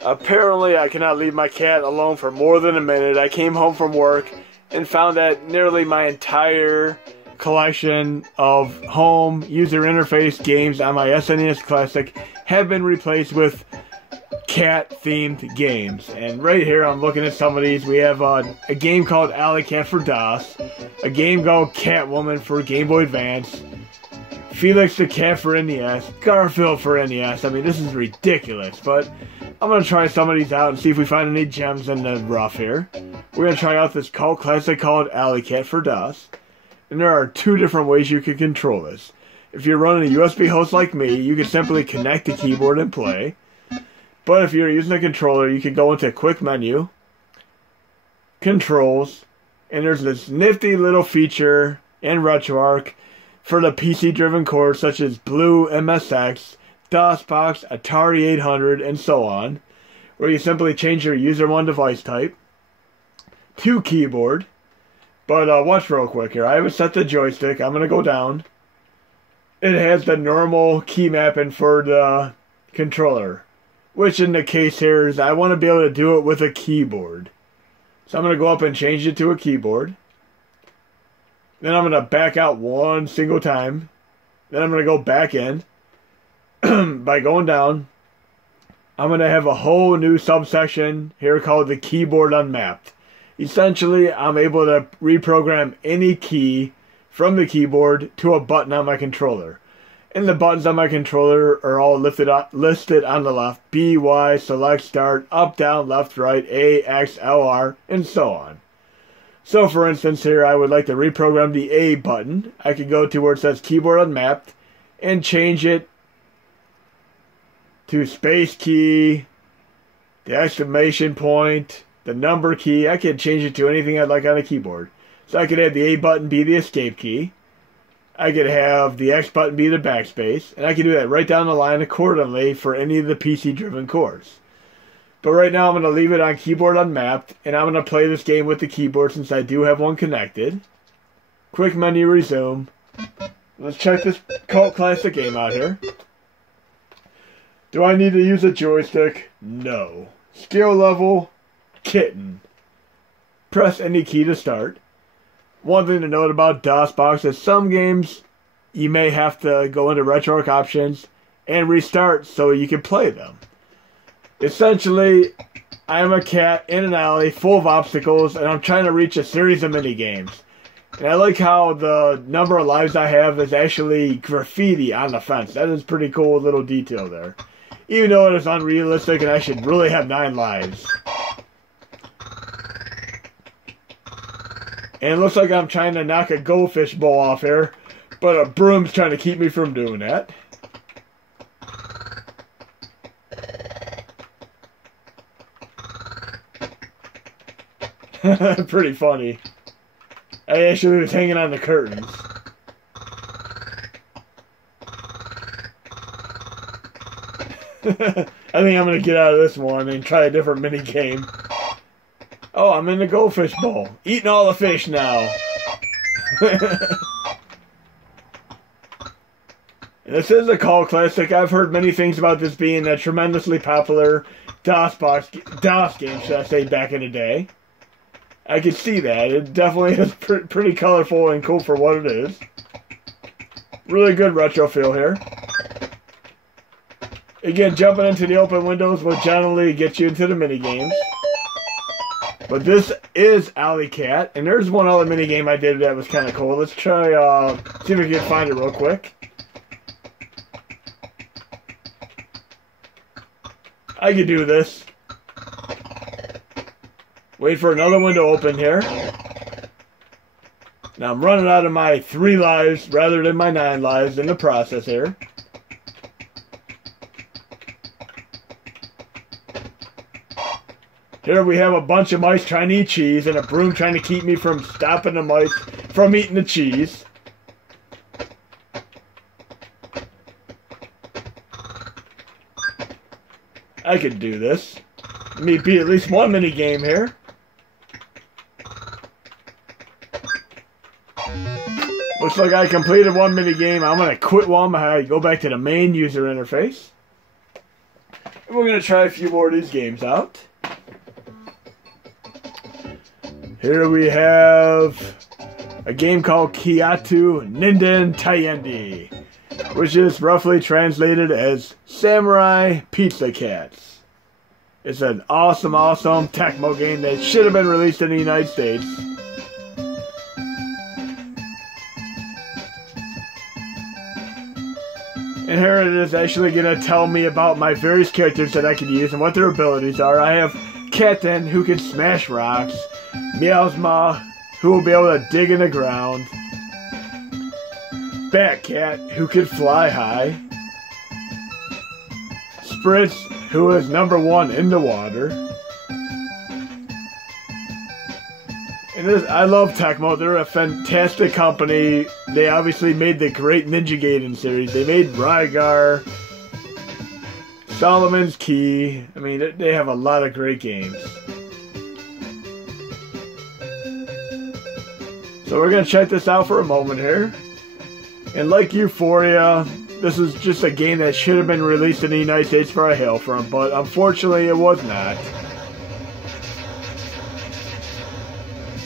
Apparently, I cannot leave my cat alone for more than a minute. I came home from work and found that nearly my entire collection of home user interface games on my SNES Classic have been replaced with cat-themed games. And right here, I'm looking at some of these. We have a game called Alley Cat for DOS, a game called Catwoman for Game Boy Advance, Felix the Cat for NES, Garfield for NES. I mean, this is ridiculous, but I'm going to try some of these out and see if we find any gems in the rough here. We're going to try out this cult classic called Alley Cat for DOS. And there are two different ways you can control this. If you're running a USB host like me, you can simply connect the keyboard and play. But if you're using a controller, you can go into Quick Menu, Controls, and there's this nifty little feature in RetroArch for the PC-driven cores such as Blue MSX, DOSBox, Atari 800, and so on, where you simply change your user one device type to keyboard. But watch real quick here. I haven't set the joystick. I'm going to go down. It has the normal key mapping for the controller, which in the case here is I want to be able to do it with a keyboard. So I'm going to go up and change it to a keyboard. Then I'm going to back out one single time. Then I'm going to go back in. By going down, I'm going to have a whole new subsection here called the keyboard unmapped. Essentially, I'm able to reprogram any key from the keyboard to a button on my controller. And the buttons on my controller are all listed on the left. B, Y, select, start, up, down, left, right, A, X, L, R, and so on. So for instance here, I would like to reprogram the A button. I could go to where it says keyboard unmapped and change it to space key, the exclamation point, the number key. I could change it to anything I'd like on a keyboard. So I could have the A button be the escape key. I could have the X button be the backspace. And I could do that right down the line accordingly for any of the PC-driven cores. But right now I'm going to leave it on keyboard unmapped. And I'm going to play this game with the keyboard since I do have one connected. Quick menu resume. Let's check this cult classic game out here. Do I need to use a joystick? No. Skill level, kitten. Press any key to start. One thing to note about DOSBox is some games you may have to go into RetroArch options and restart so you can play them. Essentially, I am a cat in an alley full of obstacles and I'm trying to reach a series of mini games. And I like how the number of lives I have is actually graffiti on the fence. That is pretty cool little detail there. Even though it is unrealistic and I should really have 9 lives. And it looks like I'm trying to knock a goldfish bowl off here, but a broom's trying to keep me from doing that. Pretty funny. I actually was hanging on the curtains. I think I'm going to get out of this one and try a different mini game. Oh, I'm in the goldfish bowl. Eating all the fish now. This is a cult classic. I've heard many things about this being a tremendously popular DOS game, should I say, back in the day. I can see that. It definitely is pretty colorful and cool for what it is. Really good retro feel here. Again, jumping into the open windows will generally get you into the mini games. But this is Alley Cat, and there's one other mini game I did that was kind of cool. Let's try, see if we can find it real quick. I could do this. Wait for another window open here. Now I'm running out of my 3 lives rather than my 9 lives in the process here. Here we have a bunch of mice trying to eat cheese and a broom trying to keep me from stopping the mice from eating the cheese. I could do this. Let me beat at least one mini game here. Looks like I completed one mini game. I'm going to quit while I'm ahead. Go back to the main user interface. And we're going to try a few more of these games out. Here we have a game called Kiatu Ninden Taiendi, which is roughly translated as Samurai Pizza Cats. It's an awesome, awesome Tecmo game that should have been released in the United States. And here it is actually going to tell me about my various characters that I can use and what their abilities are. I have Katten, who can smash rocks. Meowsma, who will be able to dig in the ground. Batcat, who can fly high. Spritz, who is #1 in the water. And I love Tecmo. They're a fantastic company. They obviously made the great Ninja Gaiden series. They made Rygar, Solomon's Key. I mean, they have a lot of great games. So we're going to check this out for a moment here. And like Euphoria, this is just a game that should have been released in the United States for a hail from, but unfortunately it was not.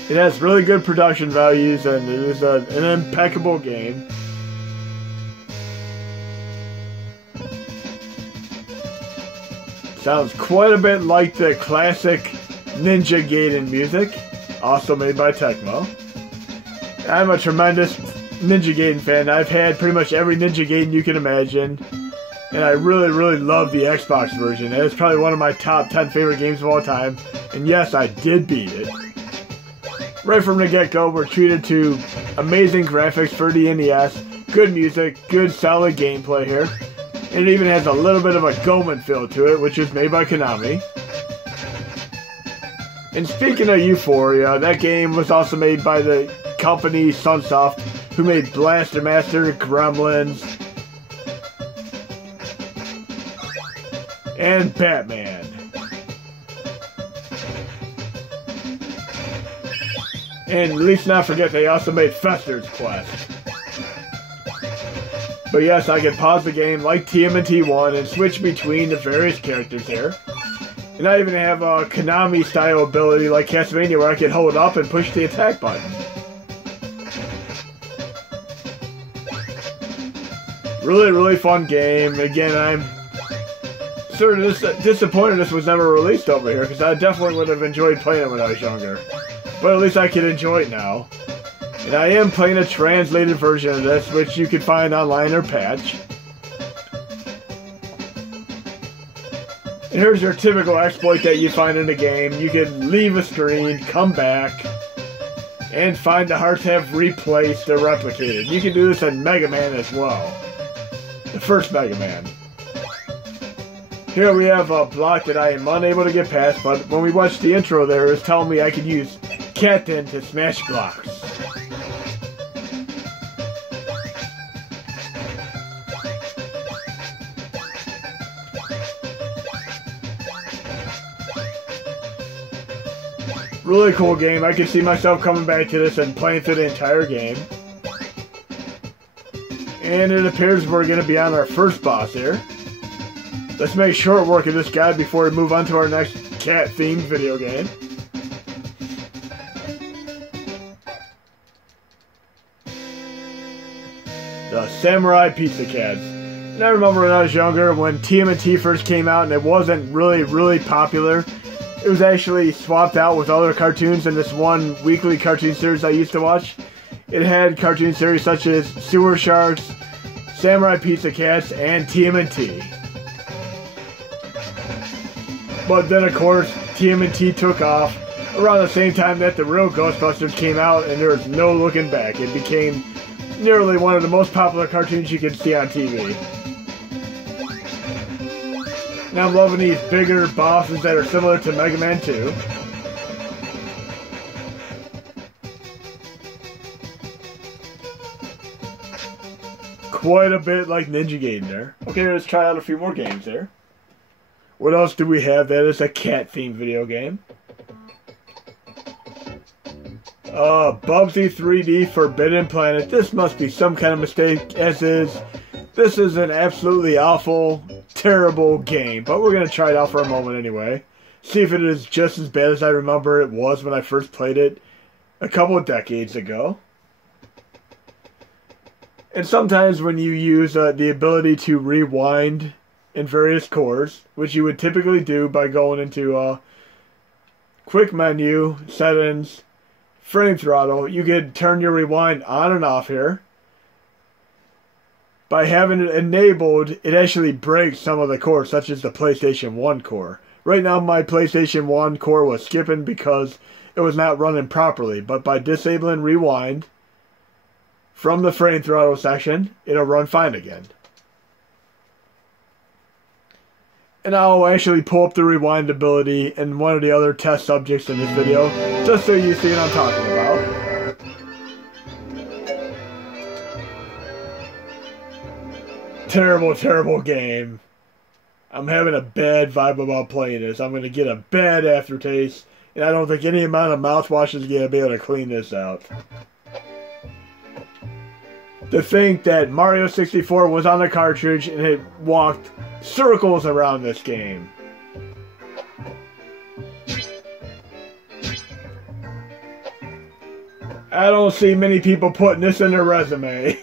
It has really good production values, and it is an impeccable game. Sounds quite a bit like the classic Ninja Gaiden music, also made by Tecmo. I'm a tremendous Ninja Gaiden fan. I've had pretty much every Ninja Gaiden you can imagine, and I really, really love the Xbox version. It's probably one of my top 10 favorite games of all time, and yes, I did beat it. Right from the get-go, we're treated to amazing graphics for the NES, good music, good solid gameplay here, and it even has a little bit of a Goemon feel to it, which is made by Konami. And speaking of Euphoria, that game was also made by the company Sunsoft, who made Blaster Master, Gremlins, and Batman. And let's not forget they also made Fester's Quest. But yes, I can pause the game like TMNT 1 and switch between the various characters here. And I even have a Konami style ability like Castlevania where I can hold up and push the attack button. Really, really fun game. Again, I'm sort of disappointed this was never released over here, because I definitely would have enjoyed playing it when I was younger. But at least I can enjoy it now. And I am playing a translated version of this, which you can find online or patch. And here's your typical exploit that you find in the game. You can leave a screen, come back, and find the hearts have replaced or replicated. You can do this in Mega Man as well. The first Mega Man. Here we have a block that I am unable to get past, but when we watched the intro there, it's telling me I can use Katten to smash blocks. Really cool game. I can see myself coming back to this and playing through the entire game. And it appears we're going to be on our first boss here. Let's make short work of this guy before we move on to our next cat-themed video game. The Samurai Pizza Cats. And I remember when I was younger, when TMNT first came out and it wasn't really popular, it was actually swapped out with other cartoons in this one weekly cartoon series I used to watch. It had cartoon series such as Sewer Sharks, Samurai Pizza Cats, and TMNT. But then of course, TMNT took off around the same time that the real Ghostbusters came out, and there was no looking back. It became nearly one of the most popular cartoons you can see on TV. Now I'm loving these bigger bosses that are similar to Mega Man 2. Quite a bit like Ninja Gaiden there. Okay, let's try out a few more games there. What else do we have that is a cat-themed video game? Bubsy 3D Forbidden Planet. This must be some kind of mistake, as is. This is an absolutely awful terrible game, but we're going to try it out for a moment anyway. See if it is just as bad as I remember it was when I first played it a couple of decades ago. And sometimes when you use the ability to rewind in various cores, which you would typically do by going into quick menu, settings, frame throttle, you could turn your rewind on and off here. By having it enabled, it actually breaks some of the cores, such as the PlayStation 1 core. Right now, my PlayStation 1 core was skipping because it was not running properly. But by disabling rewind from the frame throttle section, it'll run fine again. And I'll actually pull up the rewind ability in one of the other test subjects in this video, just so you see what I'm talking about. Terrible, terrible game. I'm having a bad vibe about playing this. I'm going to get a bad aftertaste, and I don't think any amount of mouthwash is going to be able to clean this out. To think that Mario 64 was on the cartridge and it walked circles around this game. I don't see many people putting this in their resume.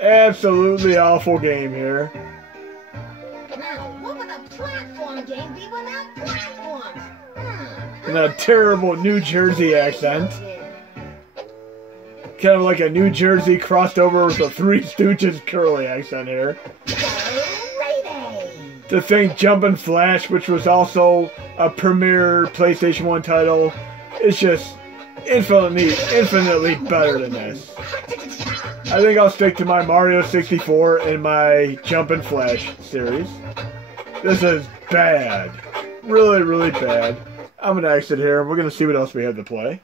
Absolutely awful game here. Now, what would a platform game be without platforms? And a terrible New Jersey accent. Kind of like a New Jersey crossed over with a Three Stooges curly accent here. To think Jumpin' Flash, which was also a premier PlayStation 1 title, is just infinitely better than this. I think I'll stick to my Mario 64 and my Jumpin' Flash series. This is bad. Really, really bad. I'm going to exit here and we're going to see what else we have to play.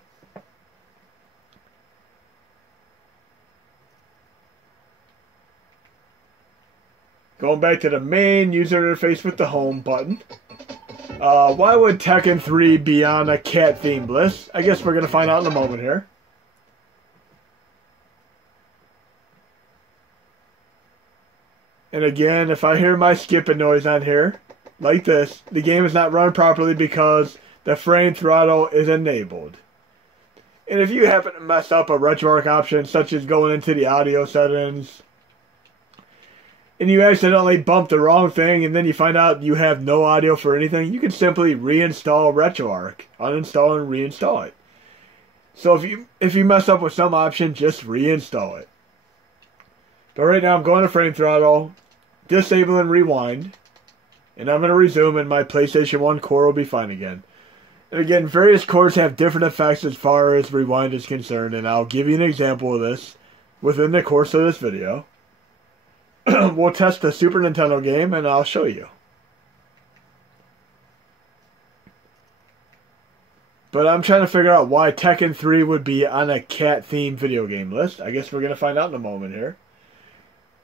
Going back to the main user interface with the home button. Why would Tekken 3 be on a cat themed list? I guess we're going to find out in a moment here. And again, if I hear my skipping noise on here, like this, the game is not run properly because the frame throttle is enabled. And if you happen to mess up a RetroArch option, such as going into the audio settings, and you accidentally bump the wrong thing, and then you find out you have no audio for anything, you can simply reinstall RetroArch, uninstall and reinstall it. So if you mess up with some option, just reinstall it. But right now I'm going to frame throttle, disable and rewind, and I'm going to resume and my PlayStation 1 core will be fine again. And again, various cores have different effects as far as rewind is concerned, and I'll give you an example of this within the course of this video. We'll test the Super Nintendo game and I'll show you. But I'm trying to figure out why Tekken 3 would be on a cat-themed video game list. I guess we're going to find out in a moment here.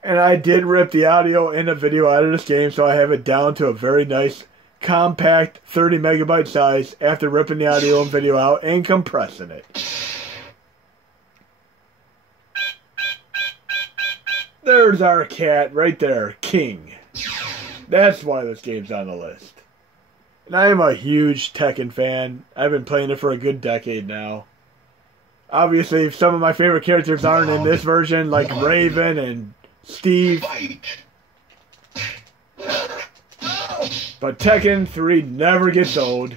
And I did rip the audio and the video out of this game, so I have it down to a very nice, compact 30 megabyte size after ripping the audio and video out and compressing it. There's our cat right there, King. That's why this game's on the list. And I am a huge Tekken fan. I've been playing it for a good decade now. Obviously, some of my favorite characters aren't in this version, like Raven and Steve. But Tekken 3 never gets old.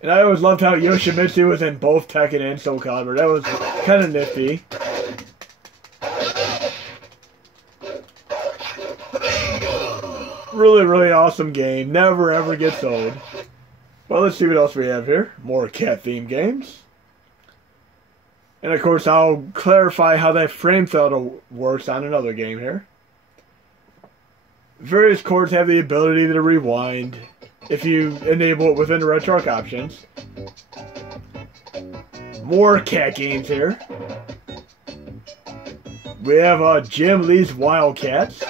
And I always loved how Yoshimitsu was in both Tekken and Soul Calibur. That was kind of nifty. Really, really awesome game. Never, ever gets old. Well, let's see what else we have here. More cat-themed games. And, of course, I'll clarify how that frame throttle works on another game here. Various cores have the ability to rewind if you enable it within the RetroArch options. More cat games here. We have Jim Lee's Wildcats.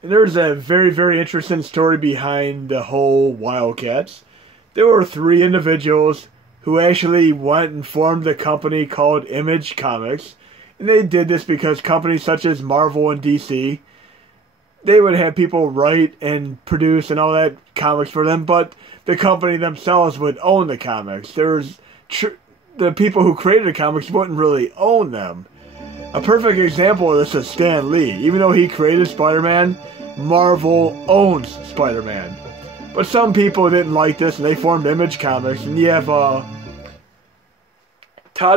And there's a very, very interesting story behind the whole Wildcats. There were 3 individuals who actually went and formed a company called Image Comics. And they did this because companies such as Marvel and DC, they would have people write and produce and all that comics for them, but the company themselves would own the comics. The people who created the comics wouldn't really own them. A perfect example of this is Stan Lee. Even though he created Spider-Man, Marvel owns Spider-Man. But some people didn't like this and they formed Image Comics. And you have Todd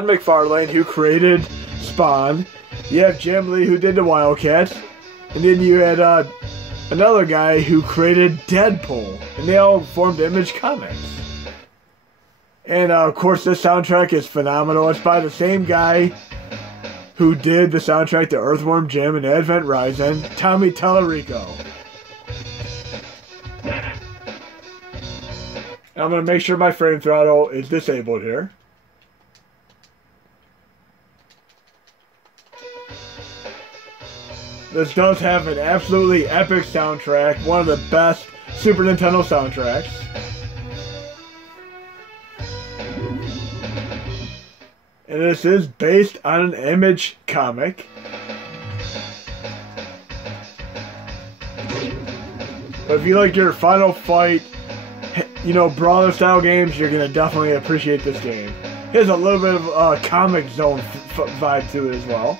McFarlane, who created Spawn. You have Jim Lee, who did the Wildcats. And then you had another guy who created Deadpool. And they all formed Image Comics. And of course this soundtrack is phenomenal. It's by the same guy who did the soundtrack to Earthworm Jim and Advent Rising, Tommy Tallarico. I'm going to make sure my frame throttle is disabled here. This does have an absolutely epic soundtrack, one of the best Super Nintendo soundtracks. And this is based on an Image comic. But if you like your Final Fight, you know, brawler style games, you're going to definitely appreciate this game. It has a little bit of a Comic Zone vibe to it as well.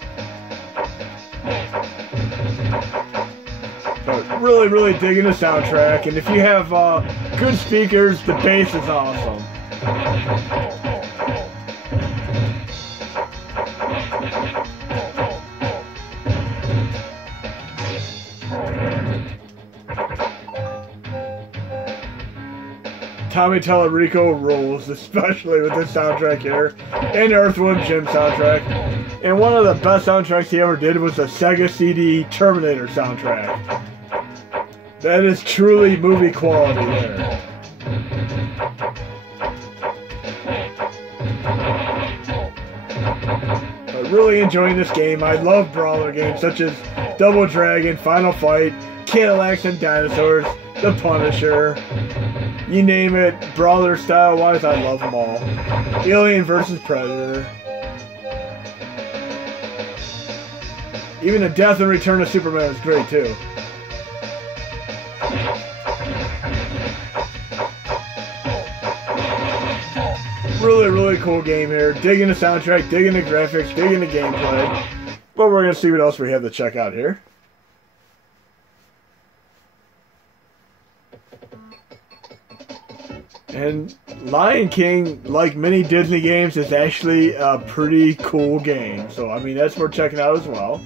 But really, really digging the soundtrack. And if you have good speakers, the bass is awesome. Tommy Tallarico rules, especially with this soundtrack here, and Earthworm Jim soundtrack. And one of the best soundtracks he ever did was the Sega CD Terminator soundtrack. That is truly movie quality there. But really enjoying this game. I love brawler games such as Double Dragon, Final Fight, Cadillacs and Dinosaurs, The Punisher. You name it, brawler style wise, I love them all. Alien vs. Predator. Even the Death and Return of Superman is great too. Really, really cool game here. Digging the soundtrack, digging the graphics, digging the gameplay. But we're going to see what else we have to check out here. And Lion King, like many Disney games, is actually a pretty cool game. So, I mean, that's worth checking out as well.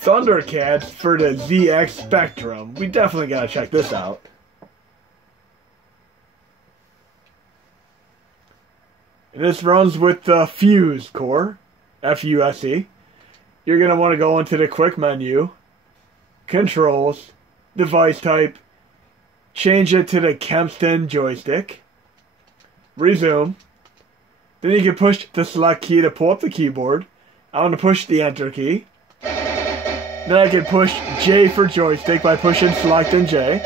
Thundercats for the ZX Spectrum. We definitely got to check this out. And this runs with the Fuse core, F-U-S-E. You're going to want to go into the quick menu, controls, device type, change it to the Kempston joystick, resume. Then you can push the select key to pull up the keyboard. I want to push the enter key. Then I can push J for joystick by pushing select and J.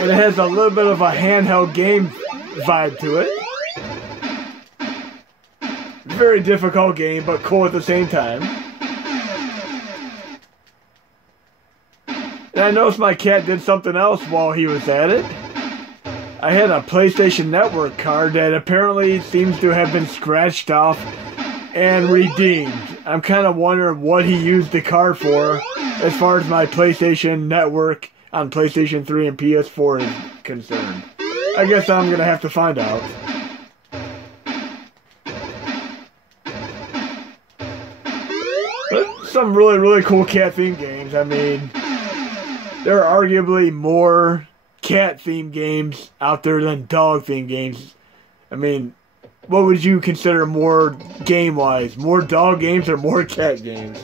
And it has a little bit of a handheld game vibe to it. Very difficult game, but cool at the same time. And I noticed my cat did something else while he was at it. I had a PlayStation Network card that apparently seems to have been scratched off and redeemed. I'm kind of wondering what he used the card for as far as my PlayStation Network on PlayStation 3 and PS4 is concerned. I guess I'm going to have to find out. But some really, really cool cat-themed games. I mean, there are arguably more cat-themed games out there than dog-themed games. I mean, what would you consider more game-wise? More dog games or more cat games?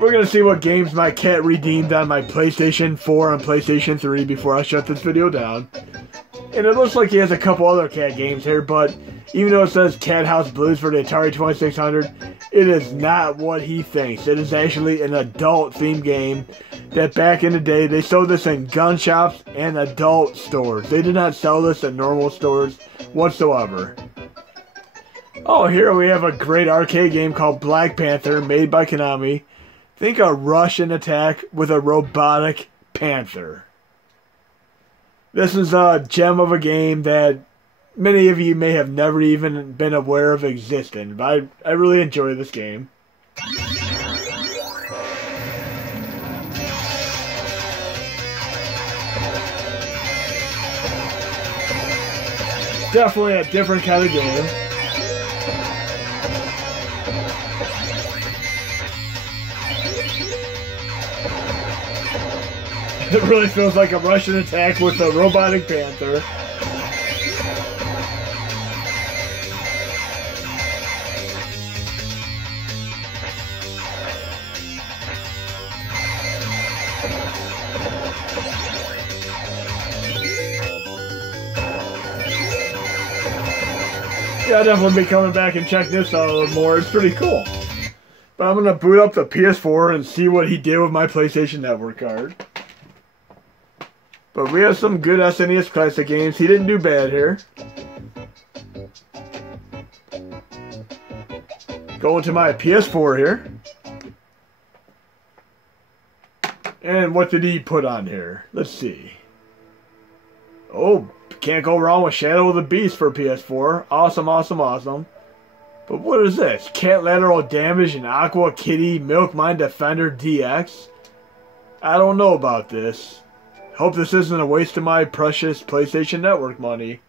We're going to see what games my cat redeemed on my PlayStation 4 and PlayStation 3 before I shut this video down. And it looks like he has a couple other cat games here, but even though it says Cat House Blues for the Atari 2600, it is not what he thinks. It is actually an adult-themed game that back in the day, they sold this in gun shops and adult stores. They did not sell this in normal stores whatsoever. Oh, here we have a great arcade game called Black Panther, made by Konami. Think a Russian attack with a robotic panther. This is a gem of a game that many of you may have never even been aware of existing, but I really enjoy this game. Definitely a different kind of game. It really feels like a Russian attack with a robotic panther. Yeah, I'll definitely be coming back and check this out a little more. It's pretty cool. But I'm going to boot up the PS4 and see what he did with my PlayStation Network card. But we have some good SNES classic games. He didn't do bad here. Going to my PS4 here. And what did he put on here? Let's see. Oh, can't go wrong with Shadow of the Beast for PS4. Awesome, awesome, awesome. But what is this? Cat Lateral Damage and Aqua Kitty Milk Mine Defender DX? I don't know about this. Hope this isn't a waste of my precious PlayStation Network money.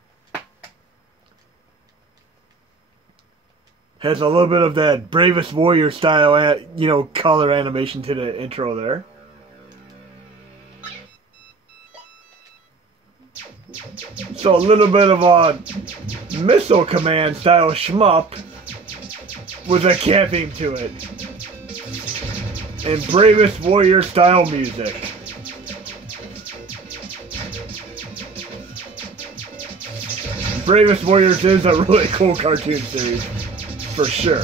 Has a little bit of that Bravest Warrior style, you know, color animation to the intro there. So a little bit of a Missile Command style shmup with a cat theme to it. And Bravest Warrior style music. Bravest Warriors is a really cool cartoon series, for sure.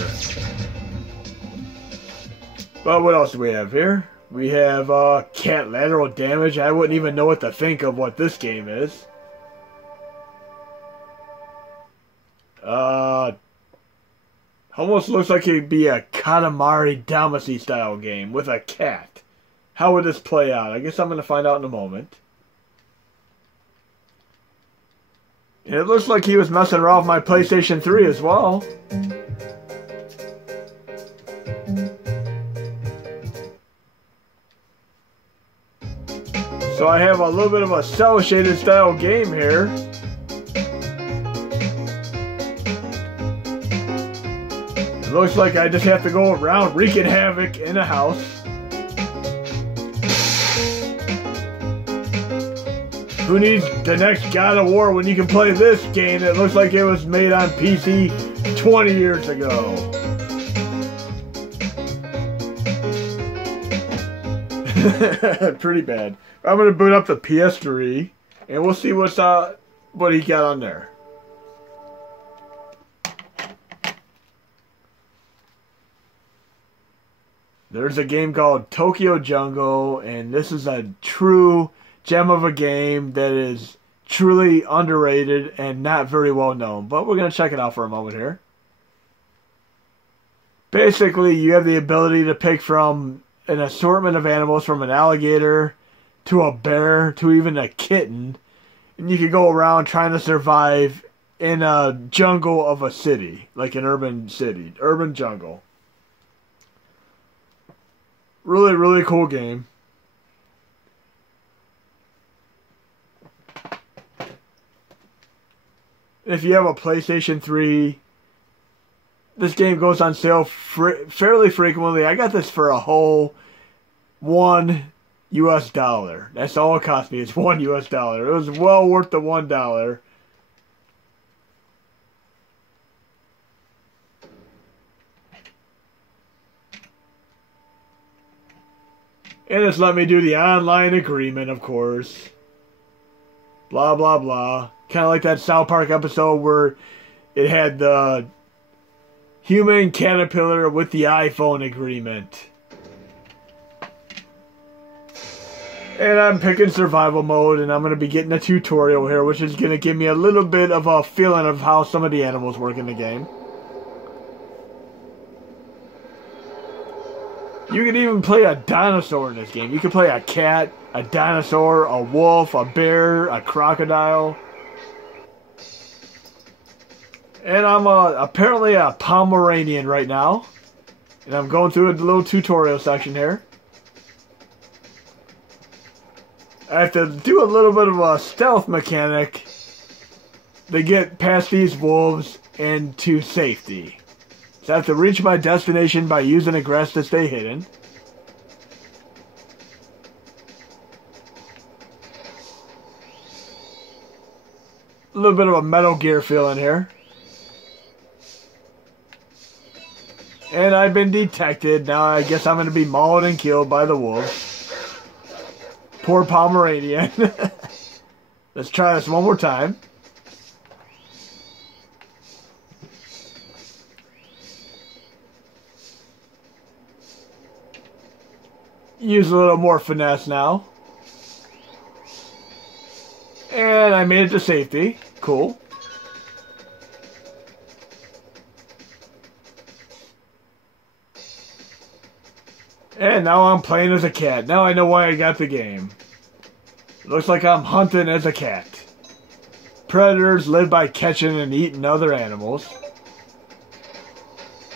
But what else do we have here? We have Cat Lateral Damage. I wouldn't even know what to think of what this game is. Almost looks like it'd be a Katamari Damacy style game with a cat. How would this play out? I guess I'm going to find out in a moment. And it looks like he was messing around with my PlayStation 3 as well. So I have a little bit of a cel-shaded style game here. It looks like I just have to go around wreaking havoc in a house. Who needs the next God of War when you can play this game that looks like it was made on PC 20 years ago? Pretty bad. I'm going to boot up the PS3 and we'll see what he got on there. There's a game called Tokyo Jungle, and this is a true gem of a game that is truly underrated and not very well known. But we're going to check it out for a moment here. Basically, you have the ability to pick from an assortment of animals, from an alligator to a bear to even a kitten. And you can go around trying to survive in a jungle of a city, like an urban city, urban jungle. Really, really cool game. If you have a PlayStation 3, this game goes on sale fairly frequently. I got this for a whole $1 US. That's all it cost me, is $1 US. It was well worth the $1. And it's let me do the online agreement, of course. Blah, blah, blah. Kind of like that South Park episode where it had the human caterpillar with the iPhone agreement. And I'm picking survival mode, and I'm going to be getting a tutorial here, which is going to give me a little bit of a feeling of how some of the animals work in the game. You can even play a dinosaur in this game. You can play a cat, a dinosaur, a wolf, a bear, a crocodile. And I'm apparently a Pomeranian right now. And I'm going through a little tutorial section here. I have to do a little bit of a stealth mechanic to get past these wolves and to safety. So I have to reach my destination by using the grass to stay hidden. A little bit of a Metal Gear feeling here. And I've been detected. Now I guess I'm going to be mauled and killed by the wolves. Poor Pomeranian. Let's try this one more time. Use a little more finesse now. And I made it to safety. Cool. And now I'm playing as a cat. Now I know why I got the game. Looks like I'm hunting as a cat. Predators live by catching and eating other animals.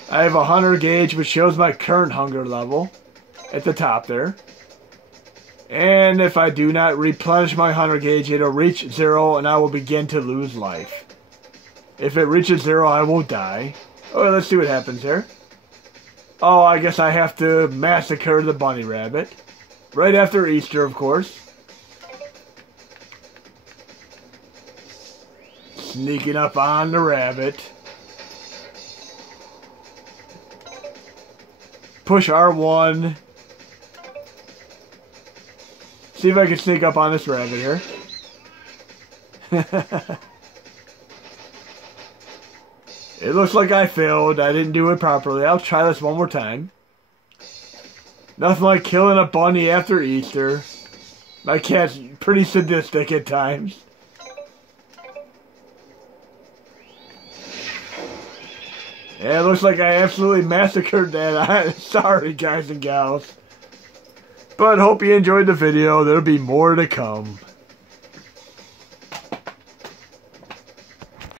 I have a hunter gauge which shows my current hunger level at the top there. And if I do not replenish my hunter gauge, it'll reach 0 and I will begin to lose life. If it reaches 0, I will die. Oh, let's see what happens here. Oh, I guess I have to massacre the bunny rabbit. Right after Easter, of course. Sneaking up on the rabbit. Push R1. See if I can sneak up on this rabbit here. It looks like I failed. I didn't do it properly. I'll try this one more time. Nothing like killing a bunny after Easter. My cat's pretty sadistic at times. Yeah, it looks like I absolutely massacred that. Sorry, guys and gals. But hope you enjoyed the video. There'll be more to come.